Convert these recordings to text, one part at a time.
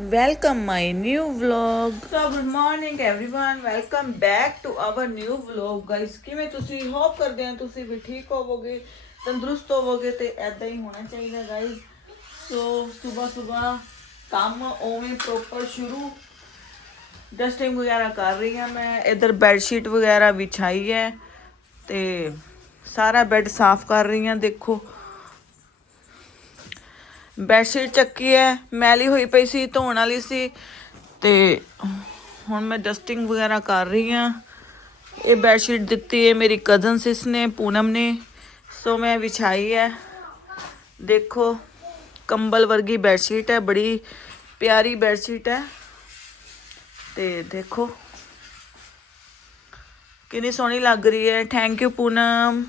welcome my new vlog. So, good morning, everyone. Welcome back to our new vlog, guys. ਕਿਵੇਂ ਤੁਸੀਂ? Hop ਕਰਦੇ ਹਾਂ ਤੁਸੀਂ ਵੀ ਠੀਕ ਹੋਵੋਗੇ, ਤੰਦਰੁਸਤ ਹੋਵੋਗੇ ਤੇ ਐਦਾਂ ਹੀ ਹੋਣਾ ਚਾਹੀਦਾ, guys. ਸੋ ਸਵੇਰ ਸਵੇਰ ਕੰਮ ਉਵੇਂ ਪ੍ਰੋਪਰ ਸ਼ੁਰੂ। ਡਸਟਿੰਗ ਵਗੈਰਾ ਕਰ ਰਹੀ ਹਾਂ ਮੈਂ। ਇਧਰ ਬੈੱਡ ਸ਼ੀਟ ਵਗੈਰਾ ਵਿਛਾਈ ਹੈ ਤੇ ਸਾਰਾ ਬੈੱਡ ਸਾਫ਼ ਕਰ ਰਹੀ ਹਾਂ, ਦੇਖੋ। ਬੈਡਸ਼ੀਟ ਚੱਕੀ ਹੈ, ਮੈਲੀ ਹੋਈ ਪਈ ਸੀ, ਧੋਣ ਵਾਲੀ ਸੀ ਤੇ ਹੁਣ ਮੈਂ ਡਸਟਿੰਗ ਵਗੈਰਾ ਕਰ ਰਹੀ ਹਾਂ। ਇਹ ਬੈਡਸ਼ੀਟ ਦਿੱਤੀ ਹੈ ਮੇਰੀ ਕਜ਼ਨ ਸਿਸ ਨੇ, ਪੂਨਮ ਨੇ। ਸੋ ਮੈਂ ਵਿਛਾਈ ਹੈ। ਦੇਖੋ, ਕੰਬਲ ਵਰਗੀ ਬੈਡਸ਼ੀਟ ਹੈ, ਬੜੀ ਪਿਆਰੀ ਬੈਡਸ਼ੀਟ ਹੈ। ਤੇ ਦੇਖੋ, ਕਿੰਨੀ ਸੋਹਣੀ ਲੱਗ ਰਹੀ ਹੈ। Thank you Poonam.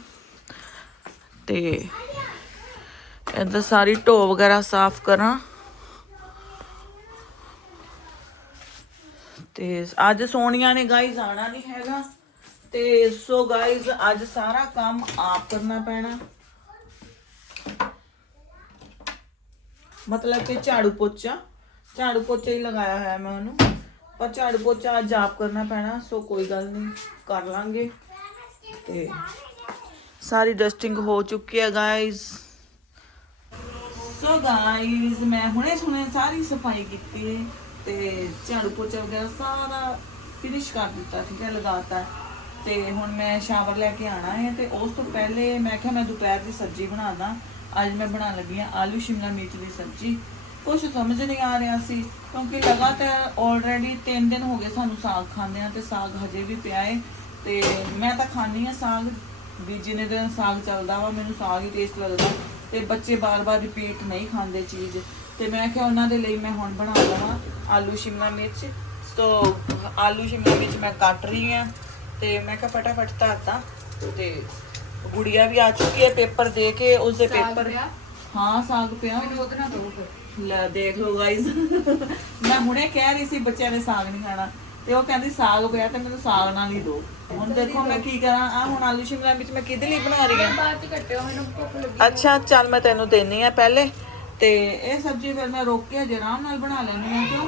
ਤੇ ਇੱਧਰ ਸਾਰੀ ਢੋ ਵਗੈਰਾ ਸਾਫ਼ ਕਰਾਂ ਤੇ ਅੱਜ ਸੋਨੀਆ ਨੇ ਗਾਈਜ਼ ਆਣਾ ਨਹੀਂ ਹੈਗਾ ਤੇ ਸੋ ਗਾਈਜ਼ ਅੱਜ ਸਾਰਾ ਕੰਮ ਆਪ ਕਰਨਾ ਪੈਣਾ ਮਤਲਬ ਕਿ ਝਾੜੂ ਪੋਚਾ ਝਾੜੂ ਪੋਚਾ ਹੀ ਲਗਾਇਆ ਹੋਇਆ ਮੈਂ ਉਹਨੂੰ ਪਰ ਝਾੜੂ ਪੋਚਾ ਅੱਜ ਆਪ ਕਰਨਾ ਪੈਣਾ ਸੋ ਕੋਈ ਗੱਲ ਨਹੀਂ ਕਰ ਲਾਂਗੇ ਤੇ ਸਾਰੀ ਡਸਟਿੰਗ ਹੋ ਚੁੱਕੀ ਹੈ ਗਾਈਜ਼ ਸੋ ਗਾਈਜ਼ ਮੈਂ ਹੁਣੇ ਸੁਣੇ ਸਾਰੀ ਸਫ਼ਾਈ ਕੀਤੀ ਹੈ ਤੇ ਝਾੜੂ ਪੋਚਾ ਵਗੈਰਾ ਸਾਰਾ ਫਿਨਿਸ਼ ਕਰ ਦਿੱਤਾ, ਠੀਕ ਹੈ, ਲਗਾਤਾ। ਤੇ ਹੁਣ ਮੈਂ ਸ਼ਾਵਰ ਲੈ ਕੇ ਆਣਾ ਹੈ ਤੇ ਉਸ ਤੋਂ ਪਹਿਲੇ ਮੈਂ ਕਿਹਾ ਮੈਂ ਦੁਪਹਿਰ ਦੀ ਸਬਜ਼ੀ ਬਣਾਦਾ। ਅੱਜ ਮੈਂ ਬਣਾਉਣ ਲੱਗੀ ਹਾਂ ਆਲੂ, ਸ਼ਿਮਲਾ ਮਿਰਚ ਦੀ ਸਬਜ਼ੀ। ਕੁਝ ਸਮਝ ਨਹੀਂ ਆ ਰਿਹਾ ਸੀ, ਕਿਉਂਕਿ ਲਗਾਤਾਰ ਆਲਰੇਡੀ 3 ਦਿਨ ਹੋ ਗਏ ਸਾਨੂੰ ਸਾਗ ਖਾਂਦੇ ਆ ਤੇ ਸਾਗ ਹਜੇ ਵੀ ਪਿਆ ਹੈ। ਤੇ ਮੈਂ ਤਾਂ ਖਾਣੀ ਆ ਸਾਗ, ਵੀ ਜਿੰਨੇ ਦਿਨ ਸਾਗ ਚੱਲਦਾ ਵਾ, ਮੈਨੂੰ ਸਾਗ ਹੀ ਟੇਸਟ ਲੱਗਦਾ। ਤੇ ਬੱਚੇ ਬਾਰ-ਬਾਰ ਰਿਪੀਟ ਨਹੀਂ ਖਾਂਦੇ ਚੀਜ਼। ਤੇ ਮੈਂ ਕਿਹਾ ਉਹਨਾਂ ਦੇ ਲਈ ਮੈਂ ਹੁਣ ਬਣਾ ਲਵਾਂ ਆਲੂ ਸ਼ਿਮਲਾ ਮਿਰਚ। ਸੋ ਆਲੂ ਸ਼ਿਮਲਾ ਮਿਰਚ ਮੈਂ ਕੱਟ ਰਹੀ ਆ ਤੇ ਮੈਂ ਕਿਹਾ ਫਟਾਫਟ ਧਰਤਾ ਤੇ ਗੁੜੀਆ ਵੀ ਆ ਚੁੱਕੀ ਹੈ ਪੇਪਰ ਦੇ ਕੇ ਉਸਦੇ ਪੇਪਰ ਹਾਂ ਸਾਗ ਪਿਆ। ਮੈਨੂੰ ਉਹਦੇ ਨਾਲ ਦੋ ਫਿਰ। ਲੈ ਦੇਖ ਲਓ ਗਾਇਜ਼ ਮੈਂ ਹੁਣੇ ਕਹਿ ਰਹੀ ਸੀ ਬੱਚਿਆਂ ਨੇ ਸਾਗ ਨਹੀਂ ਖਾਣਾ। ਤੇ ਉਹ ਕਹਿੰਦੀ ਸਾਗ ਪਿਆ ਤੇ ਮੈਨੂੰ ਸਾਗ ਨਾਲ ਹੀ ਦਿਓ ਹੁਣ ਦੇਖੋ ਮੈਂ ਕੀ ਕਰਾਂ ਆ ਹੁਣ ਆਲੂ ਸ਼ਿਮਲਾ ਮਿਰਚ ਮੈਂ ਕਿਹਦੇ ਲਈ ਬਣਾ ਰਹੀ ਹਾਂ? ਬਾਅਦ ਚ ਕੱਟਿਓ ਮੈਨੂੰ ਭੁੱਖ ਲੱਗੀ। ਅੱਛਾ ਚੱਲ ਮੈਂ ਤੈਨੂੰ ਦੇਣੀ ਆ ਪਹਿਲੇ। ਤੇ ਇਹ ਸਬਜ਼ੀ ਫਿਰ ਮੈਂ ਰੋਕ ਕੇ ਹਜੇ ਆਰਾਮ ਨਾਲ ਬਣਾ ਲੈਣੀ ਆ ਕਿਉਂ?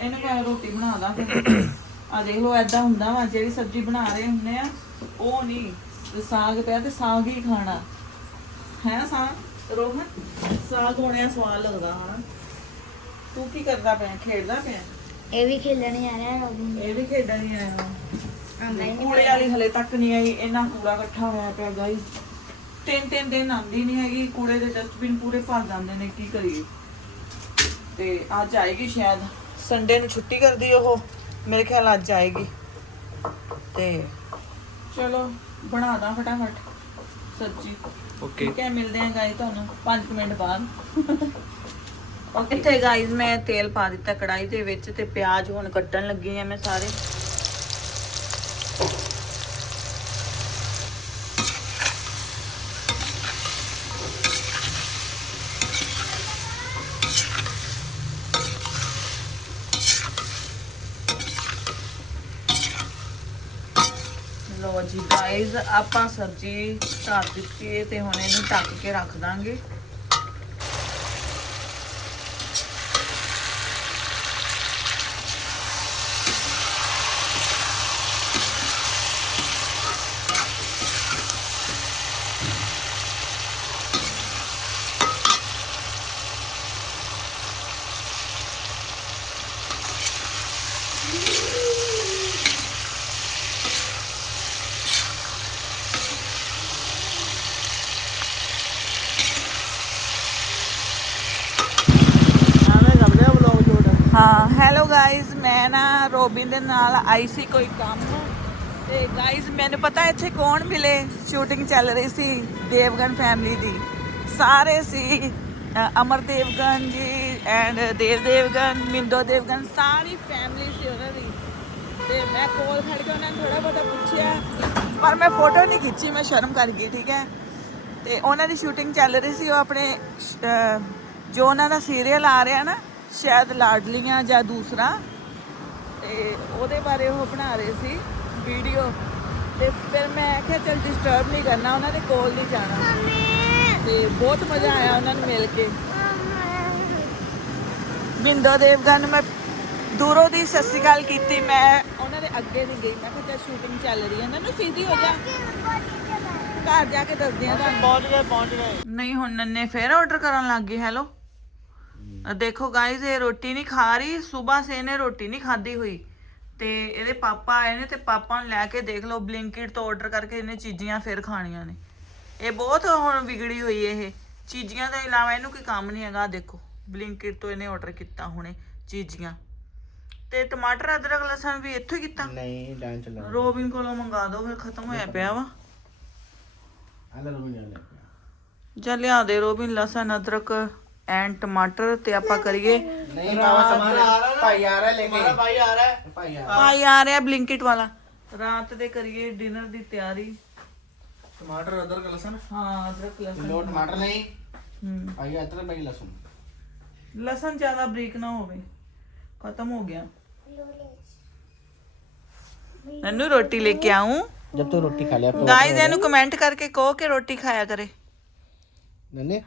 ਇਹਨੂੰ ਮੈਂ ਰੋਟੀ ਬਣਾ ਦਾਂ ਫਿਰ। ਆ ਦੇਖ ਲਓ ਐਦਾਂ ਹੁੰਦਾ ਵਾ ਜਿਹੜੀ ਸਬਜ਼ੀ ਬਣਾ ਰਹੇ ਹੁੰਦੇ ਆ ਉਹ ਨਹੀਂ ਤੇ ਸਾਗ ਪਿਆ ਤੇ ਸਾਗ ਹੀ ਖਾਣਾ। ਹੈ ਸਾਗ? ਰੋਹਨ ਸਾਗ ਹੋਣਿਆ ਸਵਾਦ ਲੱਗਦਾ ਹਾਂ ਤੂੰ ਕੀ ਕਰਦਾ ਪਿਆ ਖੇਡਦਾ ਪਿਆ? ਇਹ ਵੀ ਖੇਲਣ ਜਾ ਰਿਹਾ ਰੋਬਿਨ ਇਹ ਵੀ ਖੇਡਣ ਹੀ ਆਇਆ ਆਉਂਦਾ ਹੀ ਕੂੜੇ ਵਾਲੀ ਹਲੇ ਤੱਕ ਨਹੀਂ ਆਈ ਇਹਨਾਂ ਕੂੜਾ ਇਕੱਠਾ ਹੋਇਆ ਪਿਆ ਗਾਈਸ ਤਿੰਨ ਤਿੰਨ ਦਿਨ ਆਂਦੀ ਨਹੀਂ ਹੈਗੀ ਕੂੜੇ ਦੇ ਡਸਟਬਿਨ ਪੂਰੇ ਭਰ ਜਾਂਦੇ ਨੇ ਕੀ ਕਰੀਏ। ਤੇ ਅੱਜ ਆਏਗੀ ਸ਼ਾਇਦ ਸੰਡੇ ਨੂੰ ਛੁੱਟੀ ਕਰਦੀ ਉਹ। ਮੇਰੇ ਖਿਆਲ ਅੱਜ ਆਏਗੀ। ਤੇ ਚਲੋ ਬਣਾ ਦਾਂ ਫਟਾਫਟ ਸਬਜ਼ੀ। ਓਕੇ ਠੀਕ ਹੈ ਮਿਲਦੇ ਆਂ ਗਾਈ ਤੁਹਾਨੂੰ। 5 ਮਿੰਟ ਬਾਅਦ। ਇੱਥੇ ਗਾਈਜ਼ ਮੈਂ ਤੇਲ ਪਾ ਦਿੱਤਾ ਕੜਾਈ ਦੇ ਵਿੱਚ ਤੇ ਪਿਆਜ਼ ਹੁਣ ਕੱਟਣ ਲੱਗੀ ਆ ਮੈਂ ਸਾਰੇ। ਲੋ ਜੀ ਗਾਈਜ਼ ਆਪਾਂ ਸਬਜ਼ੀ ਧਰ ਦਿੱਤੀ ਤੇ ਹੁਣ ਇਹਨੂੰ ਢੱਕ ਕੇ ਰੱਖ ਦਾਂਗੇ। ਹਾਂ ਹੈਲੋ ਗਾਇਜ਼ ਮੈਂ ਨਾ ਰੋਬਿਨ ਦੇ ਨਾਲ ਆਈ ਸੀ ਕੋਈ ਕੰਮ। ਤੇ ਗਾਇਜ਼ ਮੈਨੂੰ ਪਤਾ ਇੱਥੇ ਕੌਣ ਮਿਲੇ? ਸ਼ੂਟਿੰਗ ਚੱਲ ਰਹੀ ਸੀ ਦੇਵਗਨ ਫੈਮਿਲੀ ਦੀ। ਸਾਰੇ ਸੀ ਅਮਰ ਦੇਵਗਨ ਜੀ ਐਂਡ ਦੇਵ ਦੇਵਗਨ, ਮਿੰਦੋ ਦੇਵਗਨ, ਸਾਰੀ ਫੈਮਿਲੀ ਸੀ ਉਹਨਾਂ ਦੀ। ਤੇ ਮੈਂ ਕੋਲ ਖੜ ਕੇ ਉਹਨਾਂ ਨੂੰ ਥੋੜਾ ਬਹੁਤਾ ਪੁੱਛਿਆ, ਪਰ ਮੈਂ ਫੋਟੋ ਨਹੀਂ ਖਿੱਚੀ, ਮੈਂ ਸ਼ਰਮ ਕਰ ਗਈ, ਠੀਕ ਹੈ? ਤੇ ਉਹਨਾਂ ਦੀ ਸ਼ੂਟਿੰਗ ਚੱਲ ਰਹੀ ਸੀ, ਉਹ ਆਪਣੇ ਜੋ ਉਹਨਾਂ ਦਾ ਸੀਰੀਅਲ ਆ ਰਿਹਾ ਨਾ ਸ਼ਾਇਦ ਲਾਡਲੀਆਂ ਜਾਂ ਦੂਸਰਾ। ਤੇ ਉਹਦੇ ਬਾਰੇ ਉਹ ਬਣਾ ਰਹੇ ਸੀ ਵੀਡੀਓ। ਤੇ ਫਿਰ ਮੈਂ ਕਿਹਾ ਚਲ ਡਿਸਟਰਬ ਨਹੀਂ ਕਰਨਾ ਉਹਨਾਂ ਦੇ ਕੋਲ ਨਹੀਂ ਜਾਣਾ। ਤੇ ਬਹੁਤ ਮਜ਼ਾ ਆਇਆ ਉਹਨਾਂ ਨੂੰ ਮਿਲ ਕੇ। ਬਿੰਦੋ ਦੇਵਗਨ ਨੂੰ ਮੈਂ ਦੂਰੋਂ ਦੀ ਸਤਿ ਸ਼੍ਰੀ ਅਕਾਲ ਕੀਤੀ। ਮੈਂ ਉਹਨਾਂ ਦੇ ਅੱਗੇ ਨਹੀਂ ਗਈ। ਮੈਂ ਕਿਹਾ ਸ਼ੂਟਿੰਗ ਚੱਲ ਰਹੀ ਹੈ। ਮੈਨੂੰ ਸਿੱਧੀ ਹੋ ਜਾ। ਘਰ ਜਾ ਕੇ ਦੱਸਦੇ ਆ ਤੁਹਾਨੂੰ। ਪਹੁੰਚ ਗਏ ਪਹੁੰਚ ਗਏ। ਨਹੀਂ ਹੁਣ ਨੰਨੇ ਫੇਰ ਆਰਡਰ ਕਰਨ ਲੱਗ ਗਏ। ਹੈਲੋ ਦੇਖੋ ਗਾਇਜ਼ ਇਹ ਰੋਟੀ ਨਹੀਂ ਖਾ ਰਹੀ। ਸਵੇਰ ਸੇ ਇਹਨੇ ਰੋਟੀ ਨਹੀਂ ਖਾਧੀ ਹੋਈ। ਤੇ ਇਹਦੇ ਪਾਪਾ ਆਏ ਨੇ ਤੇ ਪਾਪਾ ਨੂੰ ਲੈ ਕੇ ਦੇਖ ਲਓ ਬਲਿੰਕਿਟ ਤੋਂ ਆਰਡਰ ਕਰਕੇ ਇਹਨੇ ਚੀਜ਼ੀਆਂ ਫੇਰ ਖਾਣੀਆਂ ਨੇ। ਇਹ ਬਹੁਤ ਹੁਣ ਵਿਗੜੀ ਹੋਈ ਇਹ। ਚੀਜ਼ੀਆਂ ਤੋਂ ਇਲਾਵਾ ਇਹਨੂੰ ਕੋਈ ਕੰਮ ਨਹੀਂ ਹੈਗਾ। ਦੇਖੋ ਬਲਿੰਕਿਟ ਤੋਂ ਇਹਨੇ ਆਰਡਰ ਕੀਤਾ ਹੁਣੇ ਚੀਜ਼ੀਆਂ। ਤੇ ਟਮਾਟਰ ਅਦਰਕ ਲਸਣ ਵੀ ਇੱਥੋਂ ਹੀ ਕੀਤਾ। ਨਹੀਂ ਡਾਂ ਚਲਾ। ਰੋਬਿਨ ਕੋਲੋਂ ਮੰਗਾ ਦਿਓ ਫਿਰ ਖਤਮ ਹੋਇਆ ਪਿਆ ਵਾ। ਆਲਾ ਰੋ ਨਹੀਂ ਆਲਾ ਜਾਂ ਲਿਆ ਦੇ ਰੋਬਿਨ ਲਸਣ ਅਦਰਕ। ਐਂਡ ਟਮਾਟਰ ਤੇ ਆਪਾਂ ਕਰੀਏ ਨਹੀਂ ਮਾਵਾ ਸਮਾਨ ਭਾਈ ਆ ਰਿਹਾ ਲੈ ਕੇ। ਮਾਰਾ ਭਾਈ ਆ ਰਿਹਾ। ਭਾਈ ਆ ਭਾਈ ਆ ਰਿਹਾ ਬਲਿੰਕਿਟ ਵਾਲਾ। ਰਾਤ ਦੇ ਕਰੀਏ ਡਿਨਰ ਦੀ ਤਿਆਰੀ। ਟਮਾਟਰ ਅਦਰਕ ਲਸਣ? ਹਾਂ ਅਦਰਕ ਲਸਣ। ਲੋ ਟਮਾਟਰ ਨਹੀਂ ਹੂੰ। ਭਾਈ ਅਦਰਕ ਭਾਈ ਲਸਣ। ਲਸਣ ਜ਼ਿਆਦਾ ਬਰੀਕ ਨਾ ਹੋਵੇ। ਖਤਮ ਹੋ ਗਿਆ। ਨੰਨੂ ਰੋਟੀ ਲੈ ਕੇ ਆਉਂ ਜਦ ਤੂੰ ਰੋਟੀ ਖਾ ਲਿਆ ਗਾਇਜ਼ ਇਹਨੂੰ ਕਮੈਂਟ ਕਰਕੇ ਕਹੋ ਕਿ ਰੋਟੀ ਖਾਇਆ ਕਰੇ। ਨੰਨੇ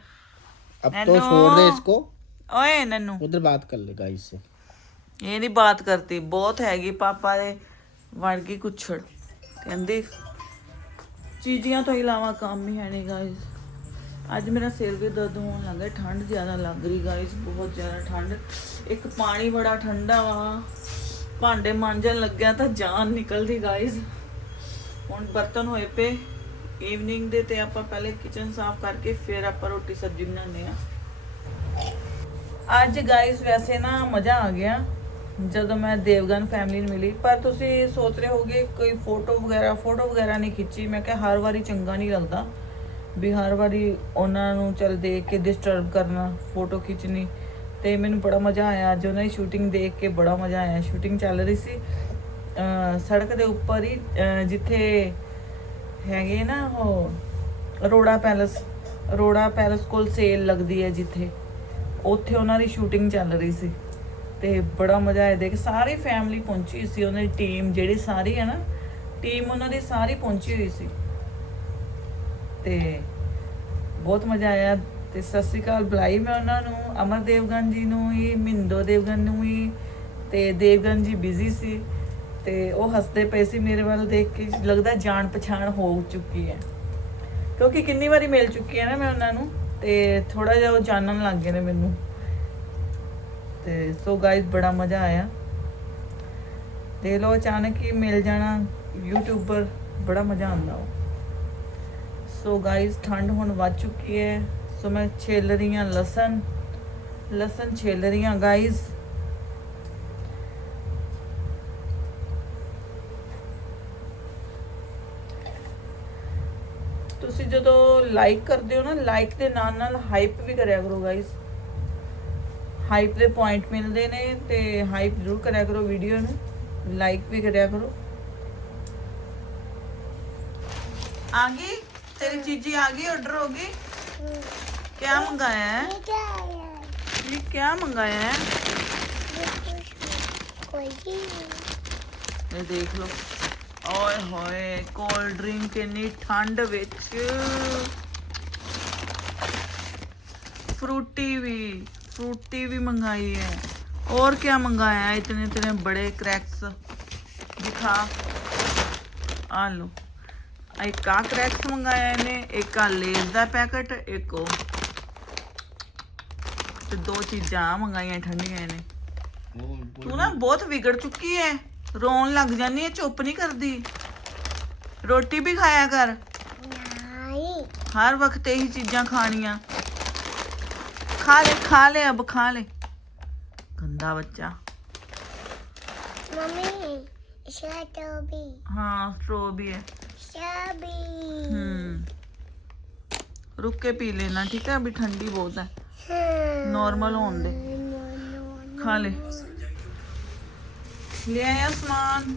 अब तो नन्नू। छोड़ दे इसको ਓਏ ਨੰਨੂ उधर बात कर ले गाइस से ਇਹ ਨਹੀਂ ਬਾਤ ਕਰਤੀ ਬਹੁਤ ਹੈਗੀ ਪਾਪਾ ਦੇ ਵੜ ਗਈ ਕੁਛੜ ਕਹਿੰਦੀ ਚੀਜ਼ੀਆਂ ਤੋਂ ਇਲਾਵਾ ਕੰਮ ਹੀ ਹੈ ਨਹੀਂ ਗਾਇਸ ਅੱਜ ਮੇਰਾ ਸਿਰ ਵੀ ਦਰਦ ਹੋਣ ਲੱਗਾ ਠੰਡ ਜ਼ਿਆਦਾ ਲੱਗ ਰਹੀ ਗਾਇਸ ਬਹੁਤ ਜ਼ਿਆਦਾ ਠੰਡ ਇੱਕ ਪਾਣੀ ਬੜਾ ਠੰਡਾ ਵਾ ਭਾਂਡੇ ਮਾਂਜਣ ਲੱਗਿਆ ਤਾਂ ਜਾਨ ਨਿਕਲਦੀ ਗਾਇਸ ਹੁਣ ਬਰਤਨ ਹੋਏ ਪਏ ਈਵਨਿੰਗ ਦੇ ਤੇ ਆਪਾਂ ਪਹਿਲੇ ਕਿਚਨ ਸਾਫ਼ ਕਰਕੇ ਫਿਰ ਆਪਾਂ ਰੋਟੀ ਸਬਜ਼ੀ ਬਣਾਉਂਦੇ ਆ ਅੱਜ ਗਾਇਸ ਵੈਸੇ ਨਾ ਮਜ਼ਾ ਆ ਗਿਆ, ਜਦੋਂ ਮੈਂ ਦੇਵਗਨ ਫੈਮਿਲੀ ਨੂੰ ਮਿਲੀ। ਪਰ ਤੁਸੀਂ ਸੋਚ ਰਹੇ ਹੋਗੇ, ਕੋਈ ਫੋਟੋ ਵਗੈਰਾ ਫੋਟੋ ਵਗੈਰਾ ਨਹੀਂ ਖਿੱਚੀ। ਮੈਂ ਕਿਹਾ ਹਰ ਵਾਰੀ ਚੰਗਾ ਨਹੀਂ ਲੱਗਦਾ ਵੀ ਹਰ ਵਾਰੀ ਉਹਨਾਂ ਨੂੰ ਚੱਲ ਦੇਖ ਕੇ ਡਿਸਟਰਬ ਕਰਨਾ ਫੋਟੋ ਖਿੱਚਣੀ। ਤੇ ਮੈਨੂੰ ਬੜਾ ਮਜ਼ਾ ਆਇਆ। ਅੱਜ ਉਹਨਾਂ ਦੀ ਸ਼ੂਟਿੰਗ ਦੇਖ ਕੇ ਬੜਾ ਮਜ਼ਾ ਆਇਆ। ਸ਼ੂਟਿੰਗ ਚੱਲ ਰਹੀ ਸੀ। ਸੜਕ ਦੇ ਉੱਪਰ ਹੀ ਜਿੱਥੇ ਹੈਗੇ ਨਾ ਉਹ, ਅਰੋੜਾ ਪੈਲਸ ਅਰੋੜਾ ਪੈਲਸ ਕੋਲ ਸੇਲ ਲੱਗਦੀ ਹੈ ਜਿੱਥੇ। ਉੱਥੇ ਉਹਨਾਂ ਦੀ ਸ਼ੂਟਿੰਗ ਚੱਲ ਰਹੀ ਸੀ। ਤੇ ਬੜਾ ਮਜ਼ਾ ਆਇਆ ਦੇਖ, ਸਾਰੀ ਫੈਮਿਲੀ ਪਹੁੰਚੀ ਸੀ ਉਹਨਾਂ ਦੀ ਟੀਮ ਜਿਹੜੀ ਸਾਰੀ ਹੈ ਨਾ ਟੀਮ ਉਹਨਾਂ ਦੀ ਸਾਰੀ ਪਹੁੰਚੀ ਹੋਈ ਸੀ। ਤੇ ਬਹੁਤ ਮਜ਼ਾ ਆਇਆ ਤੇ ਸਤਿ ਸ਼੍ਰੀ ਅਕਾਲ ਬੁਲਾਈ ਮੈਂ ਉਹਨਾਂ ਨੂੰ ਅਮਰ ਦੇਵਗਨ ਜੀ ਨੂੰ ਹੀ ਮਿੰਦੋ ਦੇਵਗਨ ਨੂੰ ਹੀ ਤੇ ਦੇਵਗਨ ਜੀ ਬਿਜ਼ੀ ਸੀ। ਤੇ ਉਹ ਹੱਸਦੇ ਪਏ ਸੀ ਮੇਰੇ ਵੱਲ ਦੇਖ ਕੇ, ਲੱਗਦਾ ਜਾਣ ਪਛਾਣ ਹੋ ਚੁੱਕੀ ਹੈ। ਕਿਉਂਕਿ ਕਿੰਨੀ ਵਾਰੀ ਮਿਲ ਚੁੱਕੀ ਹੈ ਨਾ ਮੈਂ ਉਹਨਾਂ ਨੂੰ, ਤੇ ਥੋੜਾ ਜਿਹਾ ਉਹ ਜਾਣਨ ਲੱਗ ਗਏ ਨੇ ਮੈਨੂੰ। ਤੇ ਸੋ ਗਾਇਸ ਬੜਾ ਮਜ਼ਾ ਆਇਆ। ਦੇਖ ਲਓ ਅਚਾਨਕ ਹੀ ਮਿਲ ਜਾਣਾ ਯੂਟਿਊਬਰ ਬੜਾ ਮਜ਼ਾ ਆਉਂਦਾ ਉਹ। ਸੋ ਗਾਇਸ ਠੰਡ ਹੁਣ ਵੱਧ ਚੁੱਕੀ ਹੈ। ਸੋ ਮੈਂ ਛੇਲ ਰਹੀ ਹਾਂ ਲਸਣ। ਲਸਣ ਛੇਲ ਰਹੀ ਹਾਂ ਗਾਇਸ ਤੁਸੀਂ ਜਦੋਂ ਲਾਈਕ ਕਰਦੇ ਹੋ ਨਾ ਲਾਈਕ ਦੇ ਨਾਲ ਨਾਲ ਹਾਈਪ ਵੀ ਕਰਿਆ ਕਰੋ ਗਾਇਸ ਹਾਈਪ ਦੇ ਪੁਆਇੰਟ ਮਿਲਦੇ ਨੇ ਤੇ ਹਾਈਪ ਜ਼ਰੂਰ ਕਰਿਆ ਕਰੋ ਵੀਡੀਓ ਨੂੰ। ਲਾਈਕ ਵੀ ਕਰਿਆ ਕਰੋ। ਆ ਗਈ? ਤੇਰੀ ਚੀਜ਼ੀ ਆ ਗਈ ਆਰਡਰ ਹੋ ਗਈ? ਕੀ ਮੰਗਾਇਆ ਹੈ? ਇਹ ਕੀ ਮੰਗਾਇਆ ਹੈ? ਕੋਈ ਇਹ ਦੇਖ ਲਓ। ਓਏ ਹੋਏ ਕੋਲਡ ਡਰਿੰਕ ਇੰਨੀ ਠੰਡ ਵਿੱਚ ਫਰੂਟੀ ਵੀ ਫਰੂਟੀ ਵੀ ਮੰਗਾਈ है और क्या मंगाया है इतने इतने बड़े क्रैक्स दिखा आ लो ਇੱਕ ਆ क्रैक्स ਮੰਗਾਇਆ ਇਹਨੇ ਇੱਕ ਆ ਲੇਜ਼ ਦਾ ਪੈਕਟ ਇੱਕ ਉਹ ਤੇ ਦੋ ਚੀਜ਼ਾਂ ਆਹ ਮੰਗਾਈਆਂ ਠੰਡੀਆਂ ਇਹਨੇ वो ਤੂੰ ਨਾ ਬਹੁਤ ਵਿਗੜ ਚੁੱਕੀ ਐ ਰੋਣ ਲੱਗ ਜਾਂਦੀ ਹੈ ਚੁੱਪ ਨਹੀਂ ਕਰਦੀ। ਰੋਟੀ ਵੀ ਖਾਇਆ ਕਰ। ਹਰ ਵਕਤ ਇਹੀ ਚੀਜ਼ਾਂ ਖਾਣੀਆਂ। ਖਾ ਲੈ ਖਾ ਲੈ ਅਬ ਖਾ ਲੈ। ਗੰਦਾ ਬੱਚਾ। ਮੰਮੀ ਸ਼ਟੋਬੀ ਹਾਂ ਸਟ੍ਰੋਬੀ ਹੈ ਸ਼ਟੋਬੀ ਹਮ ਰੁੱਕ ਕੇ ਪੀ ਲੈਣਾ ਠੀਕ ਹੈ ਅਭੀ ਠੰਡੀ ਬਹੁਤ ਹੈ। ਨਾਰਮਲ ਹੋਣ ਦੇ। ਖਾ ਲੈ। ਲੈ ਆਇਆ ਸਮਾਨ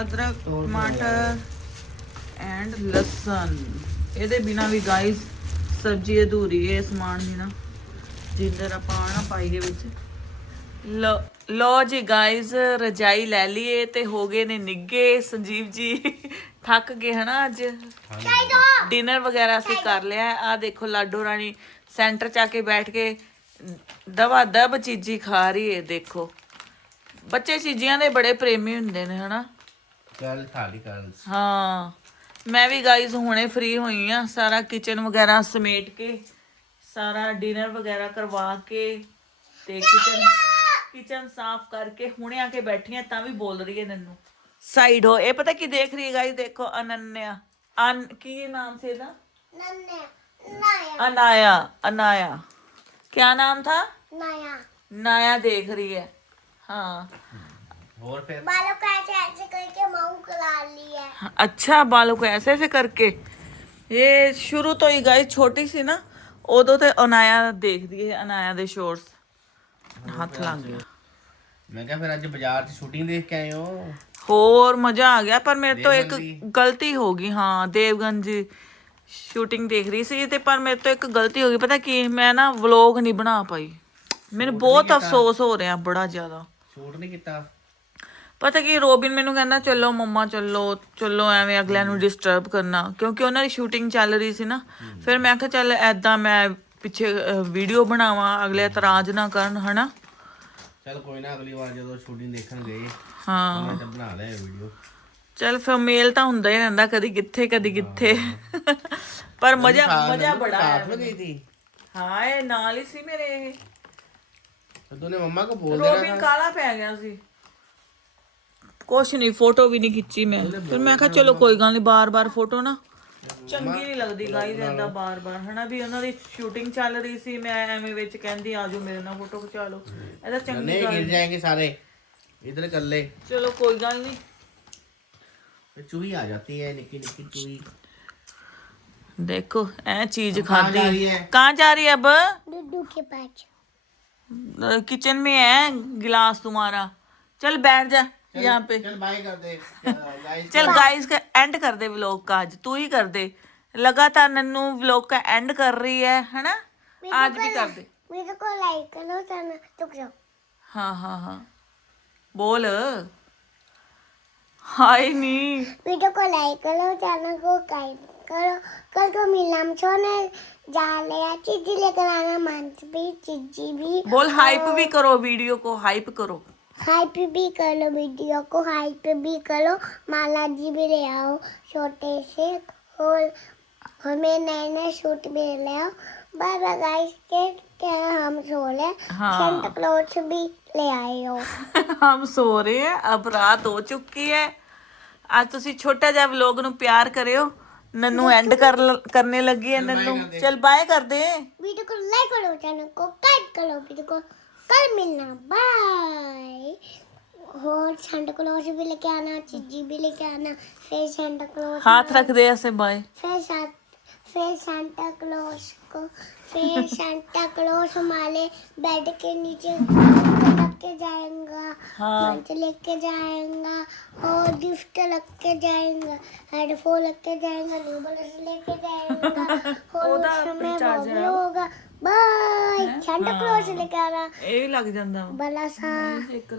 ਅਦਰਕ ਟਮਾਟਰ ਐਂਡ ਲਸਣ। ਇਹਦੇ ਬਿਨਾ ਵੀ ਗਾਇਸ ਸਬਜ਼ੀ ਅਧੂਰੀ ਹੈ ਸਮਾਨ ਬਿਨਾ ਜਿੰਦਰ ਆਪਾਂ ਨਾ ਪਾਈਏ ਵਿੱਚ। ਲੋ ਲੋ ਜੀ ਗਾਇਸ ਰਜਾਈ ਲੈ ਲਈਏ ਤੇ ਹੋ ਗਏ ਨੇ ਨਿੱਗੇ ਸੰਜੀਵ ਜੀ ਥੱਕ ਗਏ ਹਨਾ ਅੱਜ। ਡਿਨਰ ਵਗੈਰਾ ਅਸੀਂ ਕਰ ਲਿਆ। ਆ ਦੇਖੋ ਲਾਡੋ ਰਾਣੀ ਸੈਂਟਰ ਚ ਆ ਕੇ ਬੈਠ ਕੇ ਦਵਾ ਦਬ ਚੀਜ਼ੀ ਖਾ ਰਹੀ ਹੈ ਦੇਖੋ। ਬੱਚੇ ਚੀਜ਼ੀਆਂ ਦੇ ਬੜੇ ਪ੍ਰੇਮੀ ਹੁੰਦੇ ਨੇ ਹਨਾ? ਗੱਲ ਥਾਲੀ ਗਰਲਸ ਹਾਂ। ਮੈਂ ਵੀ ਗਾਈਜ਼ ਹੁਣੇ ਫ੍ਰੀ ਹੋਈ ਆ ਸਾਰਾ ਕਿਚਨ ਵਗੈਰਾ ਸਮੇਟ ਕੇ ਸਾਰਾ ਡਿਨਰ ਵਗੈਰਾ ਕਰਵਾ ਕੇ ਤੇ ਕਿਚਨ ਕਿਚਨ ਸਾਫ਼ ਕਰਕੇ ਹੁਣੇ ਆ ਕੇ ਬੈਠੀ ਆ ਤਾਂ ਵੀ ਬੋਲ ਰਹੀ ਹੈ ਨੰਨੂ ਸਾਈਡ ਹੋ ਇਹ ਪਤਾ ਕੀ ਦੇਖ ਰਹੀ ਹੈ ਗਾਈਜ਼ ਦੇਖੋ ਅਨੰਨਿਆ। ਅਨ ਕੀ ਨਾਮ ਸੀ ਇਹਦਾ? ਅਨਾਇਆ ਅਨਾਇਆ। ਅਨਾਇਆ। ਕੀ ਨਾਮ ਥਾ? ਨਾਇਆ। ਨਾਇਆ ਦੇਖ ਰਹੀ ਹੈ हाँ ਹੋਰ ਫਿਰ बालों को ऐसे ऐसे करके मुंह करा लिया है अच्छा बालों को ऐसे ऐसे करके ये शुरू तो ही गई छोटी सी ना ਉਦੋਂ ਤੇ ਅਨਾਇਆ ਦੇਖਦੀ ਹੈ ਅਨਾਇਆ ਦੇ ਸ਼ੋਰਟਸ ਹੱਥ ਲੱਗ ਗਿਆ ਮੈਂ ਕਿਹਾ ਫਿਰ ਅੱਜ ਬਾਜ਼ਾਰ 'ਚ ਸ਼ੂਟਿੰਗ ਦੇਖ ਕੇ ਆਏ ਹੋ ਹੋਰ ਮਜ਼ਾ ਆ ਗਿਆ ਪਰ ਮੇਰੇ ਤੋਂ ਇੱਕ ਦੇਵਗਨ ਦੀ? ਗਲਤੀ ਹੋ ਗਈ ਹਾਂ ਦੇਵਗੰਜ ਸ਼ੂਟਿੰਗ ਦੇਖ ਰਹੀ ਸੀ ਤੇ ਪਰ ਮੇਰੇ ਤੋਂ ਇੱਕ ਗਲਤੀ ਹੋ ਗਈ ਪਤਾ ਕੀ ਮੈਂ ਨਾ ਵਲੌਗ ਨਹੀਂ ਬਣਾ ਪਾਈ ਮੈਨੂੰ ਬਹੁਤ ਅਫਸੋਸ ਹੋ ਰਿਹਾ ਬੜਾ ਜ਼ਿਆਦਾ ਸ਼ੂਟ ਨਹੀਂ ਕੀਤਾ। ਪਤਾ ਕੀ ਰੋਬਿਨ ਮੈਨੂੰ ਕਹਿੰਦਾ ਚੱਲੋ ਮੰਮਾ ਚੱਲੋ ਚੱਲੋ ਐਵੇਂ ਅਗਲਿਆਂ ਨੂੰ ਡਿਸਟਰਬ ਕਰਨਾ। ਕਿਉਂਕਿ ਉਹਨਾਂ ਦੀ ਸ਼ੂਟਿੰਗ ਚੱਲ ਰਹੀ ਸੀ ਨਾ। ਫਿਰ ਮੈਂ ਕਿਹਾ ਚੱਲ ਐਦਾਂ ਮੈਂ ਪਿੱਛੇ ਵੀਡੀਓ ਬਣਾਵਾਂ ਅਗਲੇ ਇਤਰਾਜ਼ ਨਾ ਕਰਨ ਹਨਾ? ਚੱਲ ਕੋਈ ਨਾ ਅਗਲੀ ਵਾਰ ਜਦੋਂ ਸ਼ੂਟਿੰਗ ਦੇਖਣ ਗਏ ਹਾਂ। ਮੈਂ ਤਾਂ ਬਣਾ ਲਿਆ ਵੀਡੀਓ ਚੱਲ ਫਿਰ ਮੇਲ ਤਾਂ ਹੁੰਦਾ ਹੀ ਰਹਿੰਦਾ ਕਦੀ ਕਿੱਥੇ ਕਦੀ ਕਿੱਥੇ। ਪਰ ਮਜ਼ਾ ਮਜ਼ਾ ਬੜਾ ਆਇਆ ਹਾਂ ਇਹ ਨਾਲ ਹੀ ਸੀ ਮੇਰੇ तो तूने मम्मा को बोल देना ਰੋਬਿਨ ਕਾਲਾ ਪੈ ਗਿਆ ਸੀ ਕੁਛ ਨਹੀਂ ਫੋਟੋ ਵੀ ਨਹੀਂ ਖਿੱਚੀ ਮੈਂ ਫਿਰ ਮੈਂ ਕਿਹਾ ਚਲੋ ਕੋਈ ਗੱਲ ਨਹੀਂ ਬਾਰ-ਬਾਰ ਫੋਟੋ ਨਾ ਚੰਗੀ ਨਹੀਂ ਲੱਗਦੀ ਗਾਈ ਜਾਂਦਾ ਬਾਰ-ਬਾਰ ਹਨਾ ਵੀ ਉਹਨਾਂ ਦੀ ਸ਼ੂਟਿੰਗ ਚੱਲ ਰਹੀ ਸੀ ਮੈਂ ਐਵੇਂ ਵਿੱਚ ਕਹਿੰਦੀ ਆਜੋ ਮੇਰੇ ਨਾਲ ਫੋਟੋ ਖਿਚਾ ਲਓ ਇਹਦਾ ਚੰਗੀ नहीं गिर जाएंगे सारे इधर कर ले ਚਲੋ ਕੋਈ ਗੱਲ ਨਹੀਂ तो चूही आ जाती है निक्की निक्की चूही ਦੇਖੋ ਇਹ ਚੀਜ਼ कहाँ जा खाती रही है कहाँ जा रही है अब डुडू के पास किचन में है गिलास तुम्हारा चल बैठ जा यहाँ पे चल बाय कर दे गाइस चल गाइस का एंड कर दे व्लॉग का आज तू ही कर दे लगातार नन्नू व्लॉग का एंड कर रही है है ना आज भी कर दे मेरे को लाइक करो चैनल तो करो हाँ हाँ हाँ बोल हाय नी वीडियो को लाइक करो चैनल को गाइड करो कल को मिलाम छो ने जा ले आ चीजी लेकर आना मंच भी चीजी भी बोल हाइप भी करो वीडियो को हाइप करो हाइप भी कर लो वीडियो को हाइप भी करो माला जी भी ले आओ छोटे से और हमें नए नए सूट भी ले आओ बाय बाय गाइस के क्या हम सो ले हाँ। सेंटा क्लॉथ भी ले आए हो हम सो रहे हैं अब रात हो चुकी है ਅੱਜ ਤੁਸੀਂ ਛੋਟਾ ਜਿਹਾ ਵਲੌਗ ਨੂੰ ਪਿਆਰ ਕਰਿਓ ਨੰਨੂ ਐਂਡ ਕਰ ਕਰਨੇ ਲੱਗੀ ਹੈ ਨੰਨੂ ਚਲ ਬਾਏ ਕਰ ਦੇ वीडियो को लाइक करो चैनल को टाइप करो वीडियो को कल मिलना बाय और सेंटा क्लॉथ भी लेके आना चीजी भी लेके आना फिर सेंटा क्लॉथ हाथ रख दे ऐसे बाय फिर साथ फिर सेंटा क्लॉज को फिर सेंटा क्लॉज हमारे बेड के नीचे रख के जाएगा हाँ। मंच लेके जाएगा और गिफ्ट रख के जाएगा हेडफोन रख के जाएगा न्यू बैलेंस लेके जाएगा और ਉਹਦਾ उस समय recharge वो भी है। होगा बाय सेंटा क्लॉज लेके आना ਇਹ ਵੀ ਲੱਗ ਜਾਂਦਾ ਵਾ बड़ा सा ਇੱਕ